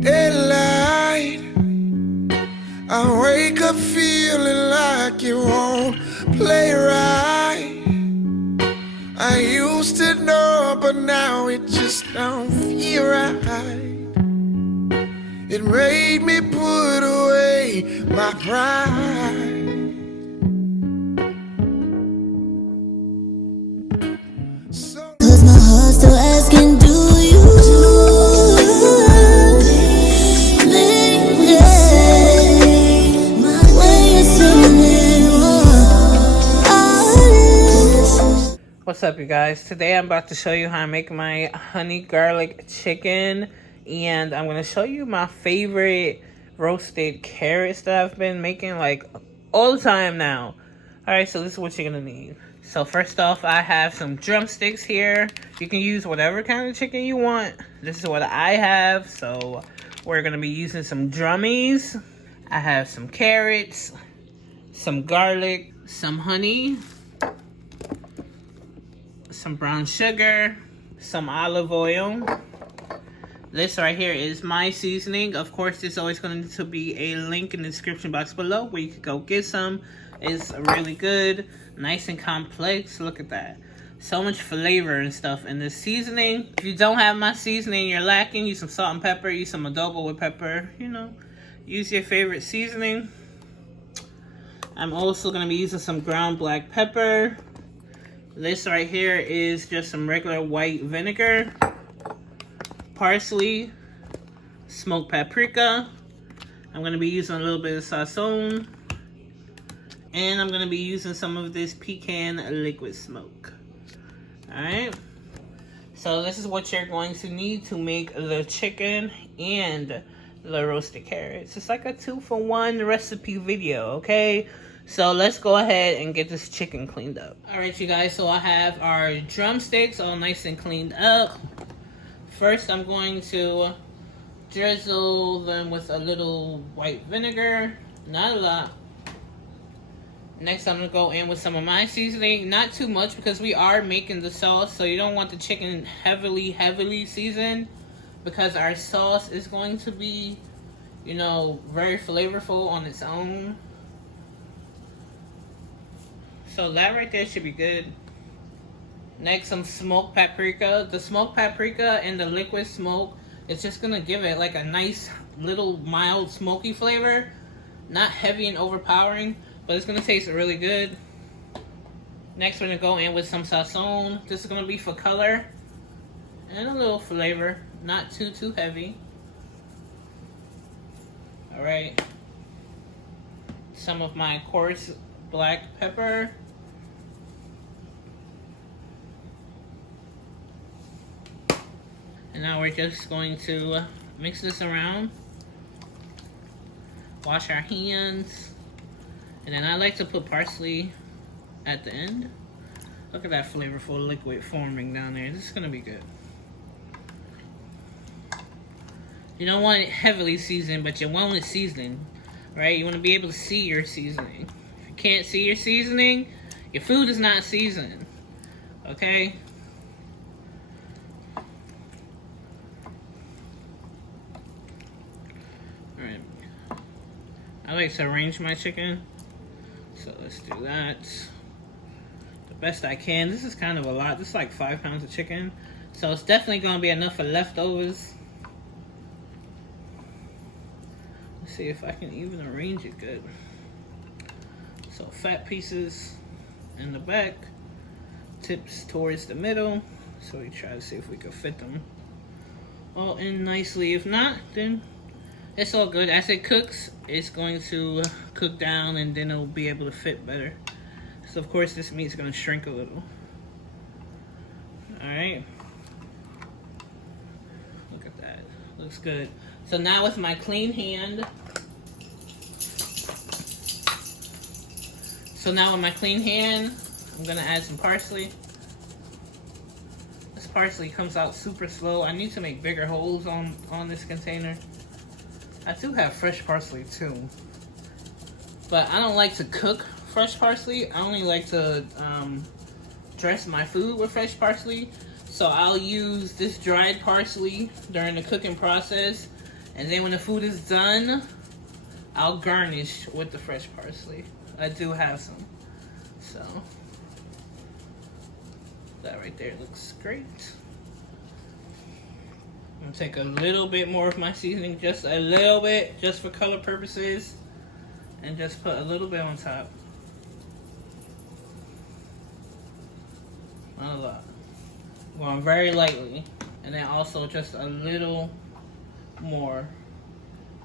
Daylight, I wake up feeling like it won't play right. I used to know, but now it just don't feel right. It made me put away my pride. Cause my heart's still asking, do you me? When you're feeling honest. What's up, you guys? Today I'm about to show you how I make my honey garlic chicken, and I'm gonna show you my favorite roasted carrots that I've been making like all the time now. Alright, so this is what you're gonna need. So first off, I have some drumsticks here. You can use whatever kind of chicken you want. This is what I have. So we're gonna be using some drummies. I have some carrots, some garlic, some honey, some brown sugar, some olive oil. This right here is my seasoning. Of course, there's always going to be a link in the description box below where you can go get some. It's really good, nice and complex. Look at that. So much flavor and stuff in this seasoning. If you don't have my seasoning, you're lacking. Use some salt and pepper, use some adobo with pepper, you know. Use your favorite seasoning. I'm also going to be using some ground black pepper. This right here is just some regular white vinegar, parsley, smoked paprika. I'm going to be using a little bit of sazon. And I'm going to be using some of this pecan liquid smoke. Alright. So this is what you're going to need to make the chicken and the roasted carrots. It's like a 2-for-1 recipe video, okay? So let's go ahead and get this chicken cleaned up. Alright, you guys, so I have our drumsticks all nice and cleaned up. First, I'm going to drizzle them with a little white vinegar. Not a lot. Next, I'm going to go in with some of my seasoning. Not too much because we are making the sauce. So you don't want the chicken heavily seasoned. Because our sauce is going to be, you know, very flavorful on its own. So that right there should be good. Next, some smoked paprika. The smoked paprika and the liquid smoke, it's just gonna give it like a nice little mild smoky flavor. Not heavy and overpowering, but it's gonna taste really good. Next, we're gonna go in with some sazon. This is gonna be for color and a little flavor. Not too heavy. Alright. Some of my coarse black pepper. And now we're just going to mix this around. Wash our hands. And then I like to put parsley at the end. Look at that flavorful liquid forming down there. This is going to be good. You don't want it heavily seasoned, but you want it seasoned, right? You want to be able to see your seasoning. If you can't see your seasoning, your food is not seasoned, okay? Alright. I like to arrange my chicken, so let's do that the best I can. This is kind of a lot. This is like 5 pounds of chicken, so it's definitely going to be enough for leftovers. See if I can even arrange it good. So fat pieces in the back, tips towards the middle. So we try to see if we can fit them all in nicely. If not, then it's all good. As it cooks, it's going to cook down and then it'll be able to fit better. So of course this meat's going to shrink a little. Alright. Look at that. Looks good. So now with my clean hand, I'm gonna add some parsley. This parsley comes out super slow. I need to make bigger holes on this container. I do have fresh parsley too, but I don't like to cook fresh parsley. I only like to dress my food with fresh parsley. So I'll use this dried parsley during the cooking process, And then when the food is done, I'll garnish with the fresh parsley. I do have some. So, that right there looks great. I'm gonna take a little bit more of my seasoning, just a little bit, just for color purposes. And just put a little bit on top. Not a lot. Going very lightly. And then also just a little more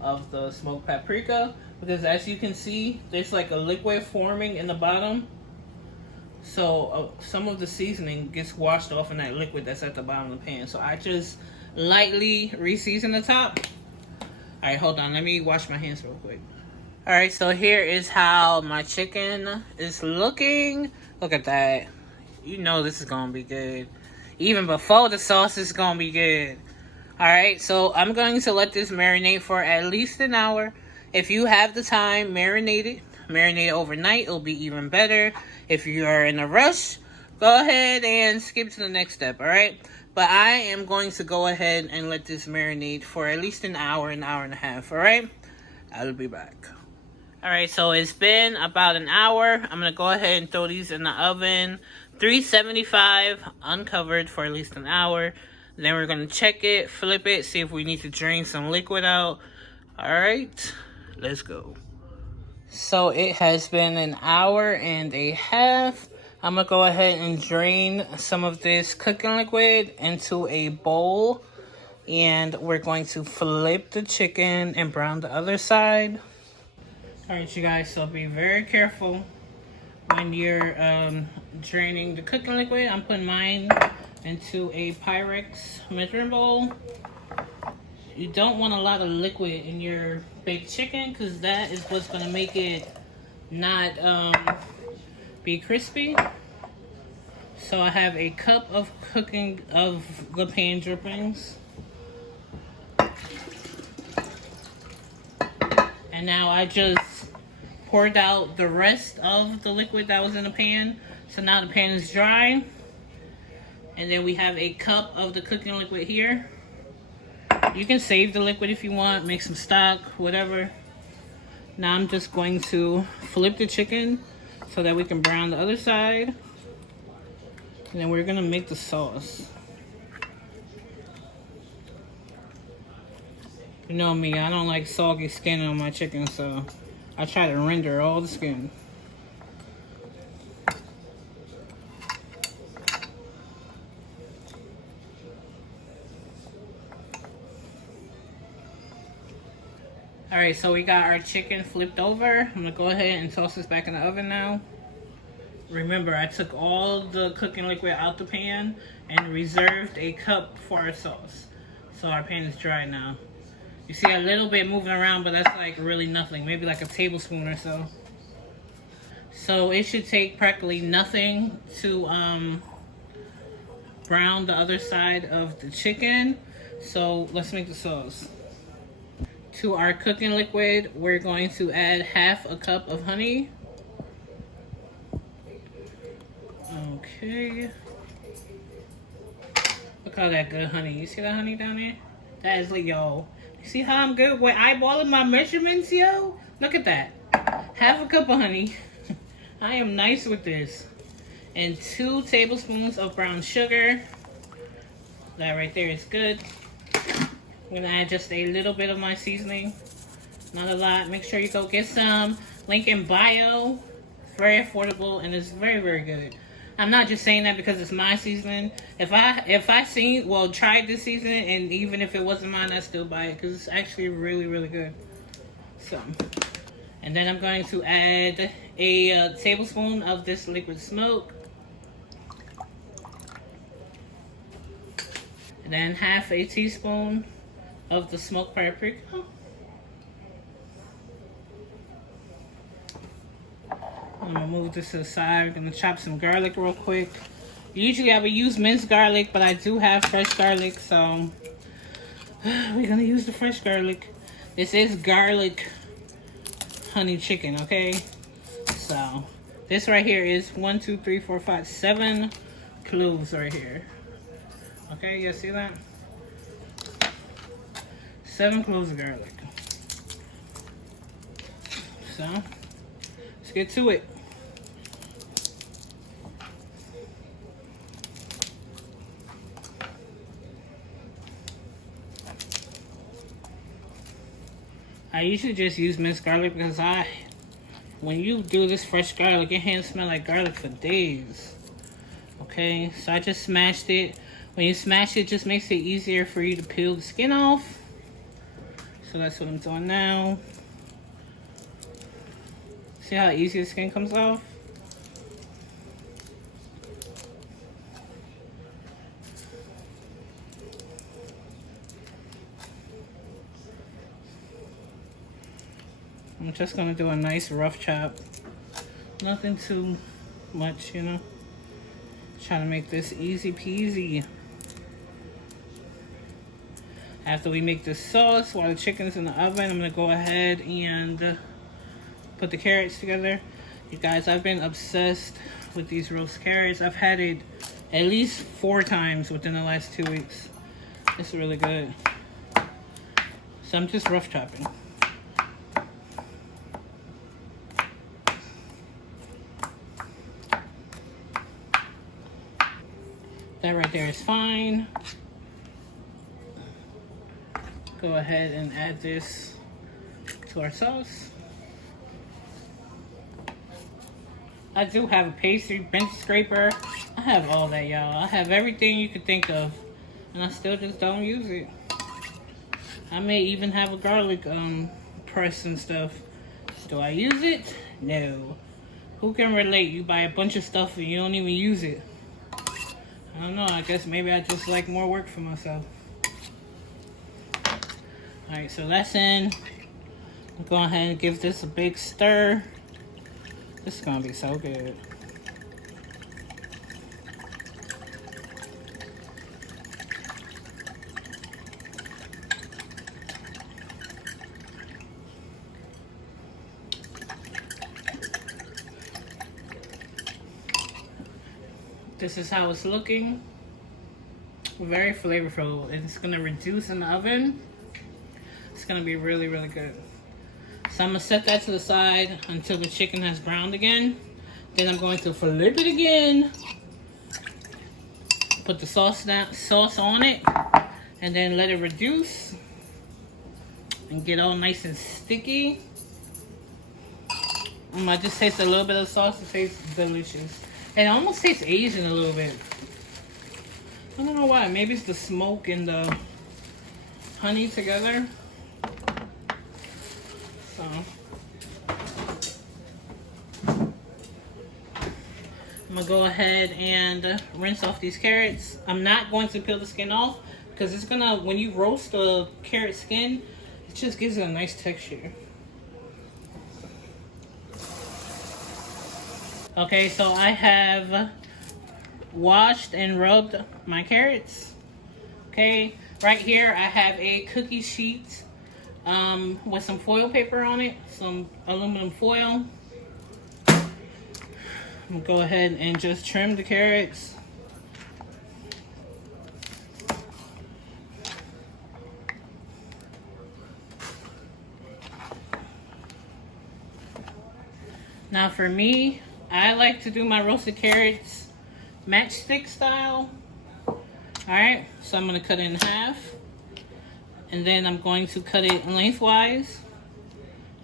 of the smoked paprika, because as you can see, there's like a liquid forming in the bottom. So some of the seasoning gets washed off in that liquid that's at the bottom of the pan. So I just lightly re-season the top. Alright, hold on. Let me wash my hands real quick. Alright, so here is how my chicken is looking. Look at that. You know this is gonna be good. Even before the sauce is gonna be good. Alright, so I'm going to let this marinate for at least an hour. If you have the time, marinate it. Marinate it overnight, it'll be even better. If you are in a rush, go ahead and skip to the next step, alright? But I am going to go ahead and let this marinate for at least an hour and a half, alright? I'll be back. Alright, so it's been about an hour. I'm going to go ahead and throw these in the oven. 375 uncovered for at least an hour. Then we're going to check it, flip it, see if we need to drain some liquid out. Alright, let's go. So it has been an hour and a half. I'm going to go ahead and drain some of this cooking liquid into a bowl. And we're going to flip the chicken and brown the other side. Alright, you guys, so be very careful when you're draining the cooking liquid. I'm putting mine into a Pyrex measuring bowl. You don't want a lot of liquid in your baked chicken, because that is what's going to make it not be crispy. So I have a cup of cooking of the pan drippings. And now I just poured out the rest of the liquid that was in the pan. So now the pan is dry. And then we have a cup of the cooking liquid here. You can save the liquid if you want, make some stock, whatever. Now I'm just going to flip the chicken so that we can brown the other side. And then we're gonna make the sauce. You know me, I don't like soggy skin on my chicken, so I try to render all the skin. Alright, so we got our chicken flipped over. I'm gonna go ahead and toss this back in the oven now. Remember, I took all the cooking liquid out the pan and reserved a cup for our sauce. So our pan is dry now. You see a little bit moving around, but that's like really nothing. Maybe like a tablespoon or so. So it should take practically nothing to brown the other side of the chicken. So let's make the sauce. To our cooking liquid, we're going to add half a cup of honey. Okay. Look how that good honey. You see that honey down there? That is like, yo. You see how I'm good with eyeballing my measurements, yo? Look at that. Half a cup of honey. I am nice with this. And 2 tablespoons of brown sugar. That right there is good. I'm gonna add just a little bit of my seasoning. Not a lot. Make sure you go get some. Link in bio. Very affordable and it's very, very good. I'm not just saying that because it's my seasoning. If I tried this seasoning, and even if it wasn't mine, I'd still buy it because it's actually really, really good. So, and then I'm going to add a tablespoon of this liquid smoke. And then half a teaspoon of the smoked paprika. I'm gonna move this to the side. I'm gonna chop some garlic real quick. Usually I would use minced garlic, but I do have fresh garlic, so we're gonna use the fresh garlic. This is garlic honey chicken, okay? So this right here is 1, 2, 3, 4, 5, 7 cloves right here. Okay, you see that? 7 cloves of garlic. So, let's get to it. I usually just use minced garlic because when you do this fresh garlic, your hands smell like garlic for days. Okay, so I just smashed it. When you smash it, it just makes it easier for you to peel the skin off. So that's what I'm doing now. See how easy the skin comes off? I'm just gonna do a nice rough chop. Nothing too much, you know. Trying to make this easy peasy. After we make the sauce, while the chicken's in the oven, I'm gonna go ahead and put the carrots together. You guys, I've been obsessed with these roast carrots. I've had it at least 4 times within the last 2 weeks. It's really good. So I'm just rough chopping. That right there is fine. Go ahead and add this to our sauce. I do have a pastry bench scraper. I have all that, y'all. I have everything you could think of, and I still just don't use it. I may even have a garlic press and stuff. Do I use it? No. Who can relate? You buy a bunch of stuff and you don't even use it. I don't know. I guess maybe I just like more work for myself. Alright, so that's in. I'll go ahead and give this a big stir. This is gonna be so good. This is how it's looking. Very flavorful. It's gonna reduce in the oven. It's gonna be really, really good. So I'm gonna set that to the side until the chicken has browned again. Then I'm going to flip it again. Put the sauce on it, and then let it reduce and get all nice and sticky. I just taste a little bit of sauce. It tastes delicious. It almost tastes Asian a little bit. I don't know why. Maybe it's the smoke and the honey together. So I'm gonna go ahead and rinse off these carrots. I'm not going to peel the skin off because it's gonna, when you roast the carrot skin, it just gives it a nice texture. Okay, so I have washed and rubbed my carrots. Okay, right here I have a cookie sheet with some foil paper on it, some aluminum foil. I'm gonna go ahead and just trim the carrots. Now for me, I like to do my roasted carrots matchstick style. Alright, so I'm going to cut it in half. And then I'm going to cut it lengthwise.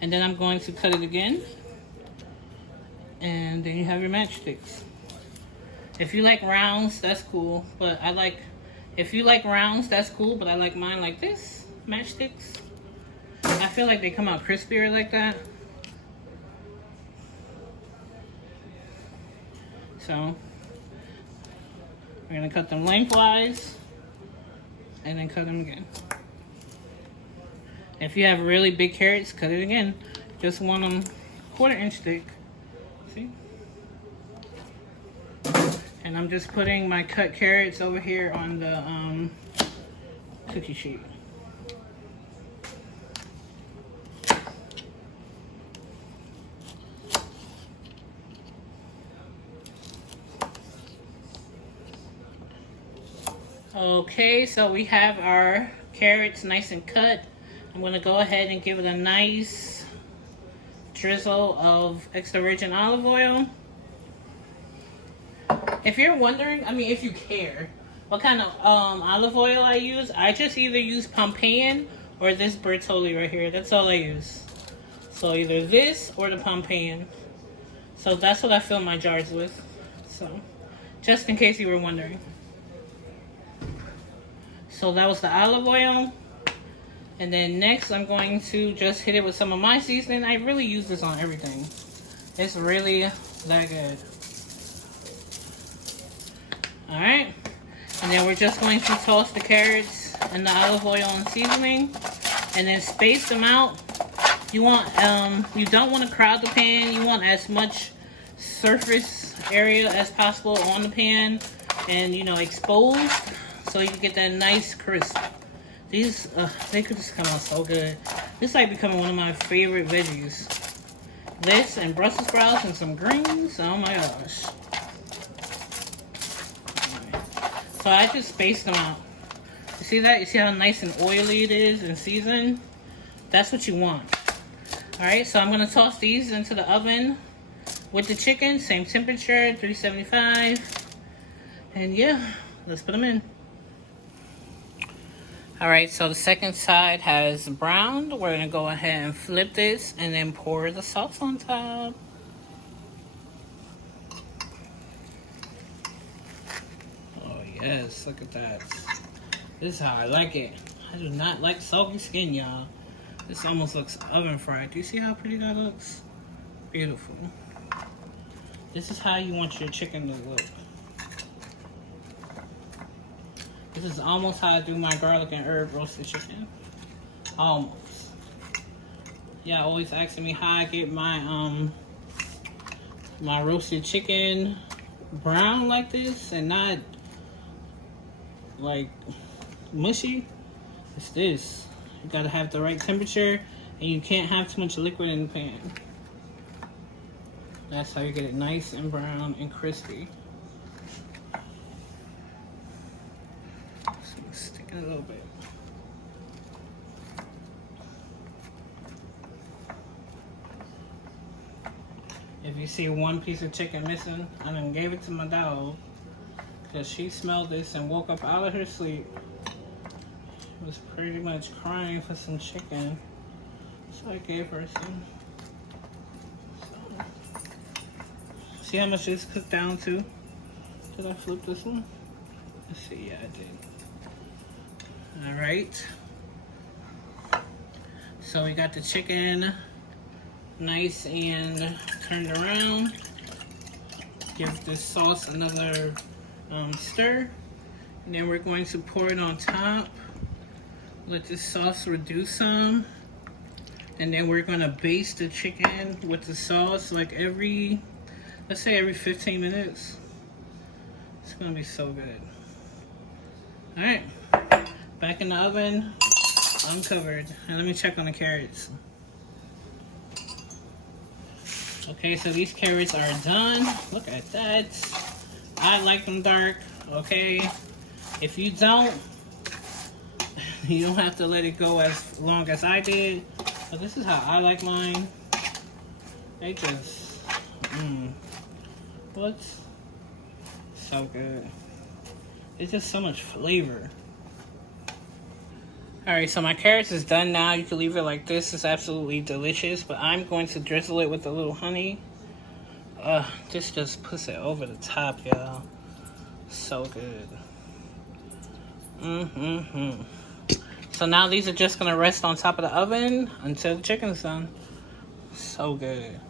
And then I'm going to cut it again. And then you have your matchsticks. If you like rounds, that's cool. But I like, if you like rounds, that's cool. But I like mine like this, matchsticks. I feel like they come out crispier like that. So we're gonna cut them lengthwise and then cut them again. If you have really big carrots, cut it again. Just want them 1/4 inch thick. See? And I'm just putting my cut carrots over here on the cookie sheet. Okay, so we have our carrots nice and cut. I'm gonna go ahead and give it a nice drizzle of extra virgin olive oil. If you're wondering, I mean, if you care, what kind of olive oil I use, I just either use Pompeian or this Bertolli right here. That's all I use. So either this or the Pompeian. So that's what I fill my jars with. So just in case you were wondering. So that was the olive oil. And then next I'm going to just hit it with some of my seasoning. I really use this on everything. It's really that good. Alright. And then we're just going to toss the carrots and the olive oil and seasoning. And then space them out. You want you don't want to crowd the pan. You want as much surface area as possible on the pan and, you know, exposed so you can get that nice crisp. These they could just come out so good. This is like becoming one of my favorite veggies. This and Brussels sprouts and some greens. Oh my gosh. So I just spaced them out. You see that? You see how nice and oily it is and seasoned? That's what you want. Alright, so I'm going to toss these into the oven with the chicken. Same temperature, 375. And yeah, let's put them in. Alright, so the second side has browned. We're going to go ahead and flip this and then pour the sauce on top. Oh yes, look at that. This is how I like it. I do not like soggy skin, y'all. This almost looks oven fried. Do you see how pretty that looks? Beautiful. This is how you want your chicken to look. This is almost how I do my garlic and herb roasted chicken. Almost. Yeah, always asking me how I get my my roasted chicken brown like this and not like mushy. It's this. You gotta have the right temperature and you can't have too much liquid in the pan. That's how you get it nice and brown and crispy. So stick it a little bit. If you see one piece of chicken missing, I done gave it to my dog because she smelled this and woke up out of her sleep. Was pretty much crying for some chicken, so I gave her some. So, see how much this cooked down to? Did I flip this one? Let's see. Yeah, I did. All right. So we got the chicken nice and turned around. Give this sauce another stir, and then we're going to pour it on top. Let this sauce reduce some, and then we're gonna baste the chicken with the sauce like let's say every 15 minutes. It's gonna be so good. All right, back in the oven, uncovered. And let me check on the carrots. Okay, so these carrots are done. Look at that. I like them dark, okay? If you don't, you don't have to let it go as long as I did. But this is how I like mine. They just, what? So good. It's just so much flavor. Alright, so my carrots is done now. You can leave it like this. It's absolutely delicious. But I'm going to drizzle it with a little honey. This just puts it over the top, y'all. So good. So now these are just gonna rest on top of the oven until the chicken's done. So good.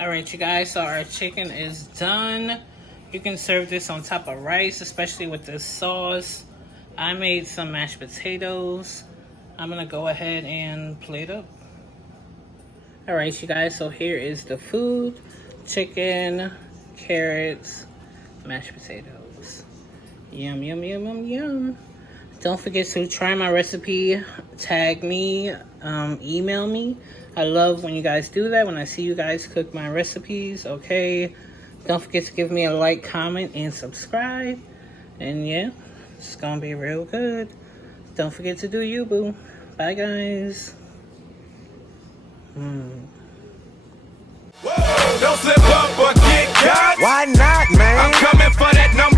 Alright, you guys, so our chicken is done. You can serve this on top of rice, especially with this sauce. I made some mashed potatoes. I'm gonna go ahead and plate up. All right, you guys, so here is the food. Chicken, carrots, mashed potatoes. Yum, yum, yum, yum, yum. Don't forget to try my recipe, tag me, email me. I love when you guys do that, when I see you guys cook my recipes, okay? Don't forget to give me a like, comment, and subscribe. And yeah, it's gonna be real good. Don't forget to do you, boo. Bye, guys. Don't slip up or get caught. Why not, man? I'm coming for that number.